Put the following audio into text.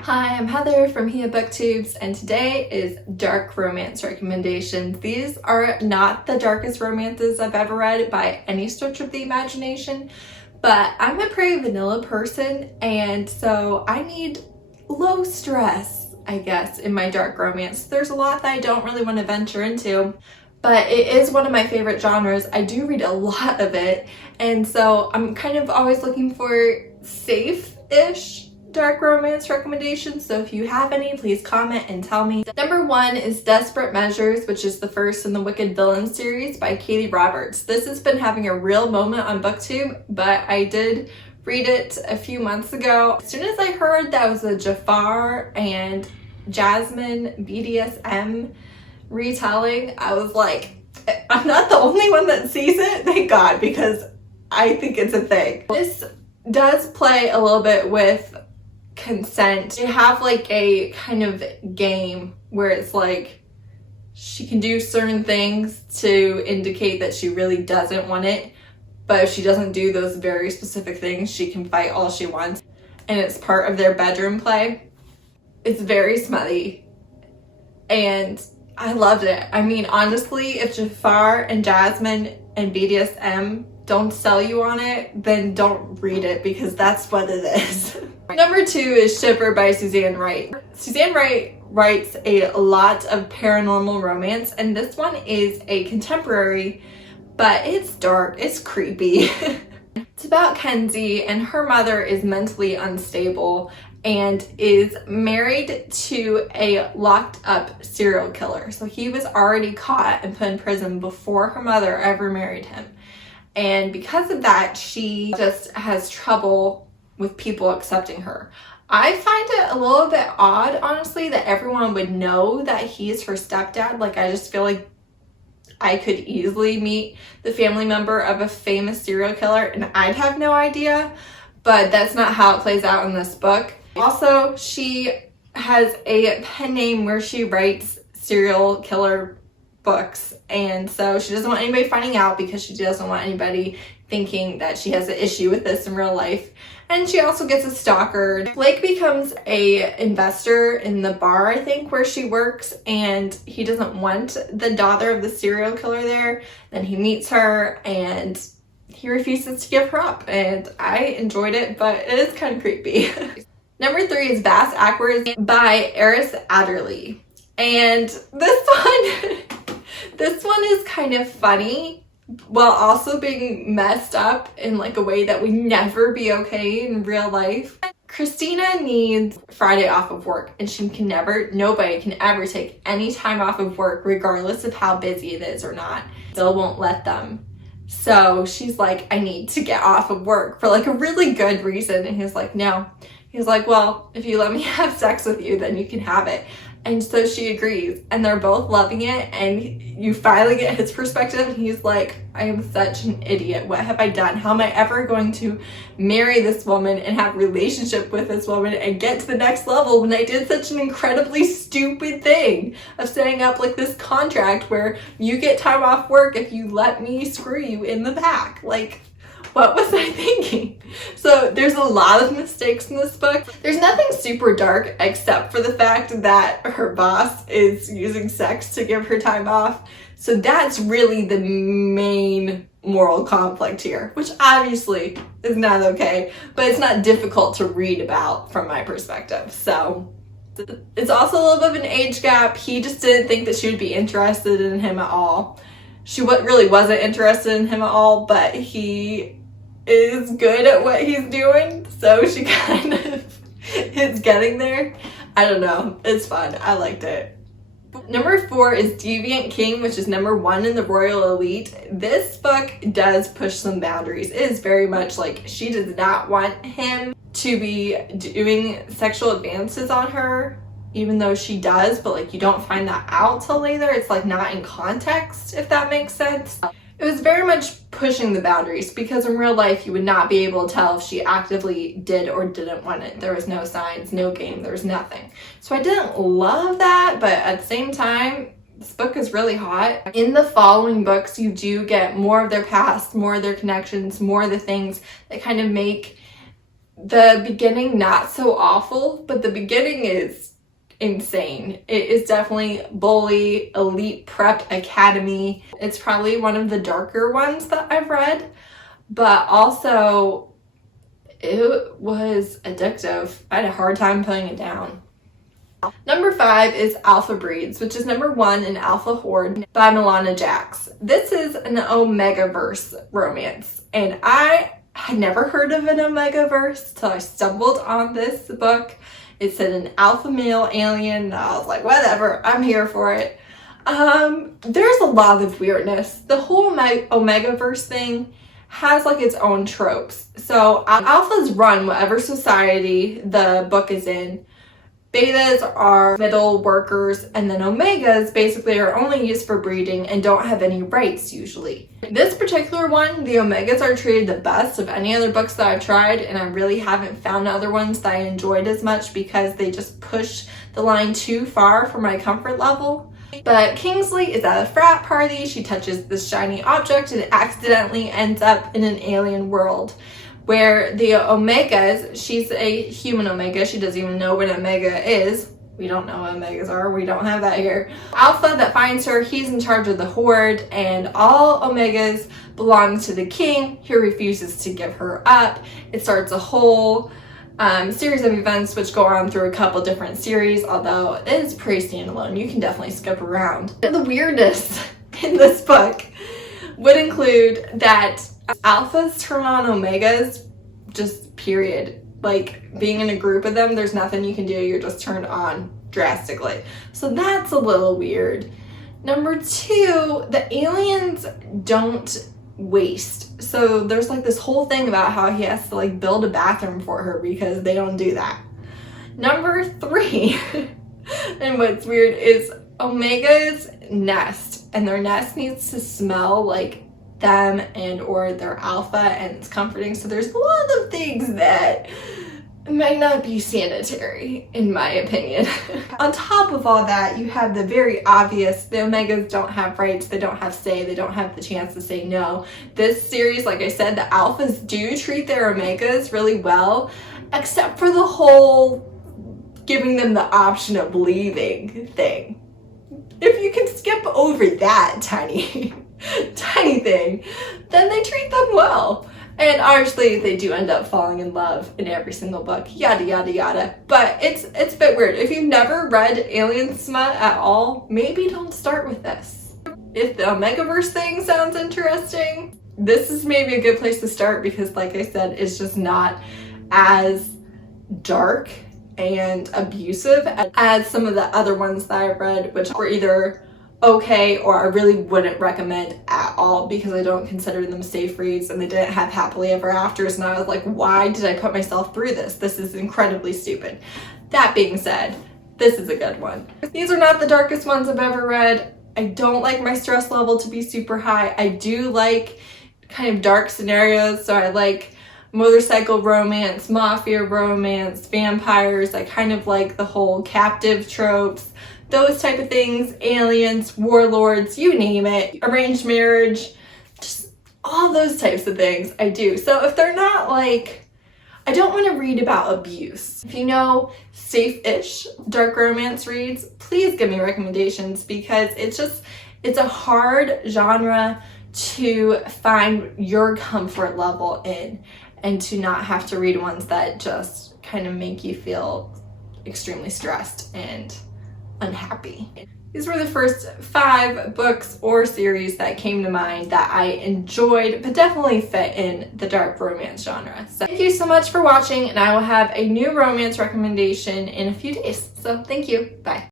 Hi, I'm Heather from Hia Booktubes, and today is dark romance recommendations. These are not the darkest romances I've ever read by any stretch of the imagination, but I'm a pretty vanilla person, and so I need low stress, I guess, in my dark romance. There's a lot that I don't really want to venture into, but it is one of my favorite genres. I do read a lot of it, and so I'm kind of always looking for safe-ish dark romance recommendations, so if you have any, please comment and tell me. Number 1 is Desperate Measures, which is the first in the Wicked Villain series by Katee Roberts. This has been having a real moment on BookTube, but I did read it a few months ago. As soon as I heard that was a Jafar and Jasmine BDSM retelling, I was like, I'm not the only one that sees it, thank God, because I think it's a thing. This does play a little bit with consent. They have like a kind of game where it's like she can do certain things to indicate that she really doesn't want it, but if she doesn't do those very specific things, she can fight all she wants, and it's part of their bedroom play. It's very smutty and I loved it. I mean, honestly, if Jafar and Jasmine and BDSM don't sell you on it, then don't read it, because that's what it is. Number 2 is Shiver by Suzanne Wright. Suzanne Wright writes a lot of paranormal romance, and this one is a contemporary, but it's dark, it's creepy. It's about Kenzie, and her mother is mentally unstable and is married to a locked up serial killer. So he was already caught and put in prison before her mother ever married him. And because of that, she just has trouble with people accepting her. I find it a little bit odd, honestly, that everyone would know that he's her stepdad. Like, I just feel like I could easily meet the family member of a famous serial killer and I'd have no idea, but that's not how it plays out in this book. Also, she has a pen name where she writes serial killer books, and so she doesn't want anybody finding out because she doesn't want anybody thinking that she has an issue with this in real life. And she also gets a stalker. Blake becomes a investor in the bar, I think, where she works, and he doesn't want the daughter of the serial killer there. Then he meets her and he refuses to give her up, and I enjoyed it, but it is kind of creepy. Number 3 is Bass-Ackwards by Eris Adderly. And this one is kind of funny while also being messed up in like a way that would never be okay in real life. Christina needs Friday off of work, and nobody can ever take any time off of work regardless of how busy it is or not. Still won't let them. So she's like, I need to get off of work for like a really good reason. And he's like, no. He's like, well, if you let me have sex with you, then you can have it. And so she agrees, and they're both loving it, and you finally get his perspective, and he's like, I am such an idiot. What have I done? How am I ever going to marry this woman and have a relationship with this woman and get to the next level when I did such an incredibly stupid thing of setting up like this contract where you get time off work if you let me screw you in the back? Like, what was I thinking? So there's a lot of mistakes in this book. There's nothing super dark except for the fact that her boss is using sex to give her time off. So that's really the main moral conflict here, which obviously is not okay, but it's not difficult to read about from my perspective. So it's also a little bit of an age gap. He just didn't think that she would be interested in him at all. She really wasn't interested in him at all, but he is good at what he's doing, so she kind of is getting there. I don't know, it's fun. I liked it. Number 4 is Deviant King, which is number 1 in the Royal Elite. This book does push some boundaries. It is very much like she does not want him to be doing sexual advances on her, even though she does, but like you don't find that out till later. It's like not in context, if that makes sense. It was very much pushing the boundaries, because in real life you would not be able to tell if she actively did or didn't want it. There was no signs, no game, there was nothing. So I didn't love that, but at the same time, this book is really hot. In the following books, you do get more of their past, more of their connections, more of the things that kind of make The beginning, not so awful, but the beginning is insane. It is definitely bully, elite prep academy. It's probably one of the darker ones that I've read, but also it was addictive. I had a hard time putting it down. Number 5 is Alpha Breeds, which is number 1 in Alpha Horde by Milana Jax. This is an Omegaverse romance, and I had never heard of an Omegaverse till I stumbled on this book. It said an alpha male alien, and I was like, whatever, I'm here for it. There's a lot of weirdness. The whole Omegaverse thing has like its own tropes. So alphas run whatever society the book is in. Betas are middle workers, and then omegas basically are only used for breeding and don't have any rights usually. This particular one, the omegas are treated the best of any other books that I've tried, and I really haven't found other ones that I enjoyed as much because they just push the line too far for my comfort level. But Kingsley is at a frat party, she touches this shiny object and accidentally ends up in an alien world, where the omegas, she's a human omega, she doesn't even know what an omega is. We don't know what omegas are, we don't have that here. Alpha that finds her, he's in charge of the Horde, and all omegas belong to the king. He refuses to give her up. It starts a whole series of events which go on through a couple different series, although it is pretty standalone. You can definitely skip around. The weirdness in this book would include that alphas turn on omegas, just period. Like, being in a group of them, there's nothing you can do, you're just turned on drastically. So that's a little weird. Number 2, the aliens don't waste. So there's like this whole thing about how he has to like build a bathroom for her because they don't do that. Number 3, and what's weird is omegas nest, and their nest needs to smell like them and or their alpha, and it's comforting. So there's a lot of things that might not be sanitary in my opinion. On top of all that, you have the very obvious, the omegas don't have rights, they don't have say, they don't have the chance to say no. This series, like I said, the alphas do treat their omegas really well, except for the whole giving them the option of leaving thing. If you can skip over that tiny thing, then they treat them well. And obviously they do end up falling in love in every single book, yada yada yada. But it's a bit weird. If you've never read alien smut at all, maybe don't start with this. If the Omegaverse thing sounds interesting, this is maybe a good place to start because, like I said, it's just not as dark and abusive as some of the other ones that I've read, which were either okay or I really wouldn't recommend at all because I don't consider them safe reads, and they didn't have happily ever afters, and I was like, why did I put myself through this? This is incredibly stupid. That being said, this is a good one. These are not the darkest ones I've ever read. I don't like my stress level to be super high. I do like kind of dark scenarios, so I like motorcycle romance, mafia romance, vampires. I kind of like the whole captive tropes, those type of things, aliens, warlords, you name it, arranged marriage, just all those types of things I do. So if they're not like, I don't want to read about abuse. If you know safe-ish dark romance reads, please give me recommendations because it's a hard genre to find your comfort level in and to not have to read ones that just kind of make you feel extremely stressed and unhappy. These were the first 5 books or series that came to mind that I enjoyed, but definitely fit in the dark romance genre. So thank you so much for watching, and I will have a new romance recommendation in a few days. So thank you, bye.